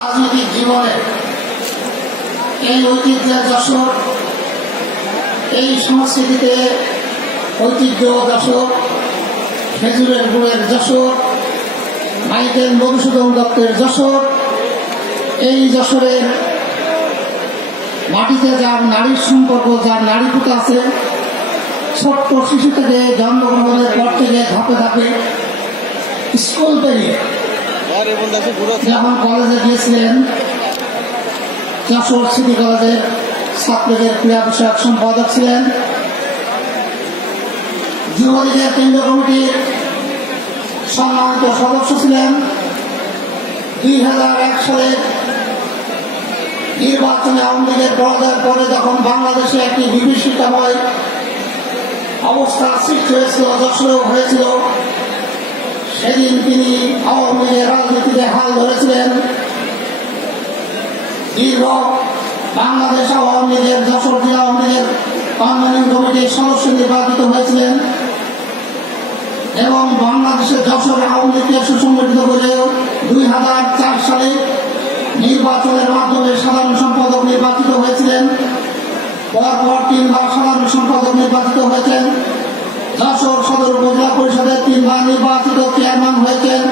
রাজনৈতিক জীবনে এই ঐতিহ্যের যশোর, এই সংস্কৃতিতে ঐতিহ্য যশোর, খেজুরের গুড়ের যশোর, মাইকেল মধুসূদন দত্তের যশোর, এই যশোরের মাটিতে যার নারীর সম্পর্ক, যার নারী পুতা আছে, ছোট্ট শিশু থেকে জন্মগ্রহণের পর থেকে ধাপে ধাপে স্কুল পেরিয়ে যখন কলেজে গিয়েছিলেন, যশোর সিটি কলেজের ছাত্রদের ক্রীড়া বিষয়ক সম্পাদক ছিলেন, যুবলীগের কেন্দ্রীয় কমিটির সম্মানিত সদস্য ছিলেন। 2001 সালে নির্বাচনে আওয়ামী লীগের পরাজয়ের পরে যখন বাংলাদেশে একটি বিভীষিকাময় অবস্থা সৃষ্টি হয়েছিল, যশোরেও হয়েছিল, সেদিন তিনি আওয়ামী লীগের রাজনীতিতে হাল ধরেছিলেন। দীর্ঘ বাংলাদেশ আওয়ামী লীগের যশোর জেলা আওয়ামী লীগের কনভেনিং কমিটির সদস্য নির্বাচিত হয়েছিলেন এবং বাংলাদেশের যশোর আওয়ামী লীগকে সুসংগঠিত করে 2004 সালে নির্বাচনের মাধ্যমে সাধারণ সম্পাদক নির্বাচিত হয়েছিলেন। পরপর 3 বার সাধারণ সম্পাদক নির্বাচিত হয়েছেন। যশোর সদর উপজেলা পরিষদের 3 বার নির্বাচিত চেয়ারম্যান হয়েছেন।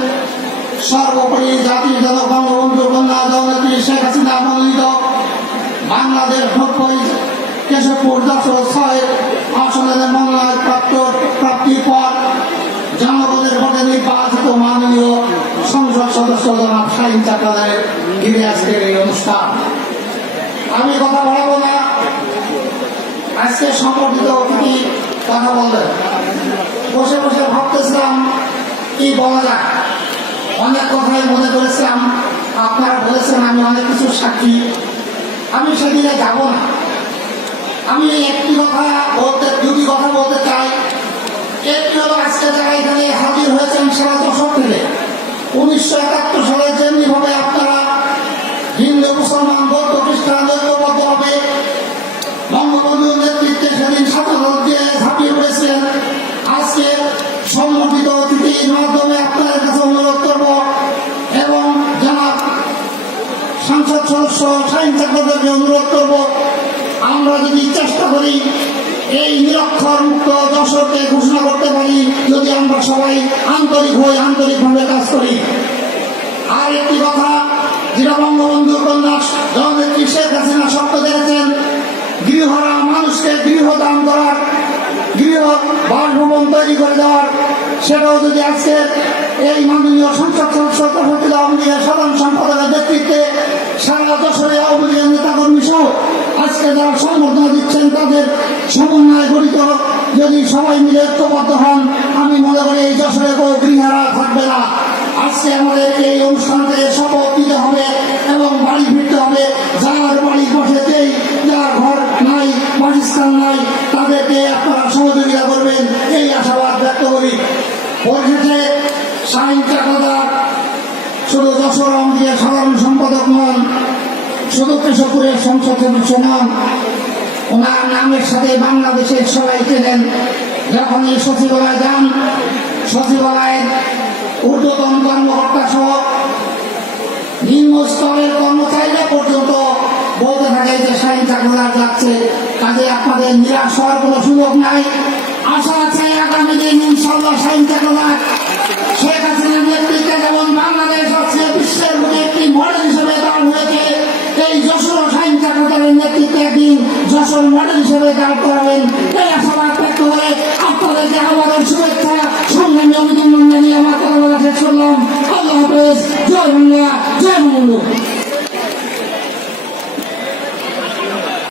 সর্বোপরি জাতির জনক বঙ্গবন্ধু কন্যা জননেত্রী শেখ হাসিনা মনোনীত বাংলাদেশ ভোটপরি কেশবপুর যশোর 6 আসনের মনোনয়ন প্রাপ্তির পর জনগণের ভোটে নির্বাচিত মাননীয় সংসদ সদস্য জনাব শাহীন চাকলাদারের ঘিরে আজকের এই অনুষ্ঠান। আমি কথা বলাবো না, আজকে সম্পর্কিত অতিথি কথা বলবেন। বসে বসে ভাবতেছিলাম কি বলা যায়, অনেক কথাই মনে করেছিলাম। আপনারা বলেছেন আমি অনেক কিছু সাক্ষী, আমি সেদিকে যাব না। আমি দুটি কথা বলতে চাই। একটি হলো, আজকে যারা এখানে হাজির হয়েছেন সারা যশোর থেকে 1971 সালে যেমনি ভাবে আপনারা হিন্দু মুসলমান বৌদ্ধ খ্রিস্টান ঐক্যবদ্ধ হবে বঙ্গবন্ধুর নেতৃত্বে সেদিন স্বাধীনতা দিয়ে ঝাঁপিয়ে পড়েছিলেন, আজকে সম্মানিত অতিথির মাধ্যমে আপনাদের কাছে অনুরোধ করব এবং জনাব সংসদ সদস্য শাহীন চাকলাদারকে অনুরোধ করব, আমরা যদি চেষ্টা করি এই নিরক্ষর মুক্ত যশোরকে ঘোষণা করতে পারি, যদি আমরা সবাই আন্তরিকভাবে কাজ করি। আর একটি কথা, যেটা বঙ্গবন্ধুর কন্যা জননেত্রী শেখ হাসিনা স্বপ্ন দেখেছেন, গৃহহারা মানুষকে গৃহ দান করার, গৃহ বাসভবন তৈরি করে দেওয়ার, সেটাও যদি আজকে এই মাননীয় সংসদ সদস্য তফাতুল আওয়ামী লীগের সাধারণ সম্পাদকের নেতৃত্বে সারা যশোরে আওয়ামী লীগের নেতাকর্মী সহ আজকে যারা সংবর্ধনা দিচ্ছেন তাদের সমন্বয় গঠিত যদি সবাই মিলে ঐক্যবদ্ধ হন, আমি মনে করি এই যশোরে কেউ গৃহহারা থাকবে না। আজকে আমাদের এই অনুষ্ঠান থেকে শপথ নিতে হবে এবং বাড়ি ফিরতে হবে। যার বাড়ির বসেতেই যার ঘর নাই, বাসস্থান নাই, তাদেরকে আপনারা সহযোগিতা করবেন, এই আশাবাদ ব্যক্ত করি। পরিশেষে শাহীন চাকলাদার শুধু যশোর আওয়ামী লীগের সাধারণ সম্পাদক নন, শুধু কেশবপুরের সংসদ সদস্য নন, ওনার নামের সাথে বাংলাদেশের সবাই চেনেন। যখন এই সচিবালয় যান, সচিবালয়ের ঊর্ধ্বতন কর্মকর্তা সহ নিম্ন স্তরের কর্মচারীরা পর্যন্ত বলতে থাকে যে শাহীন চাকলাদার যাচ্ছে। কাজে আপনাদের নিরাশ হওয়ার কোনো সুযোগ নাই। আশা আছে আগামী দিন ইনশাআল্লাহ শাহীন চাকলাদার শেখ হাসিনার নেতৃত্বে যেমন বাংলাদেশ আজকে বিশ্বের বুকে একটি মডেল হিসেবে দাঁড় হয়েছে, এই যশোর শাহীন চাকলাদারের নেতৃত্বে একদিন যশোর মডেল হিসেবে দাঁড় করাবেন, এই আশাবাদ ব্যক্ত করে আপনাদেরকে আবারও শুভেচ্ছা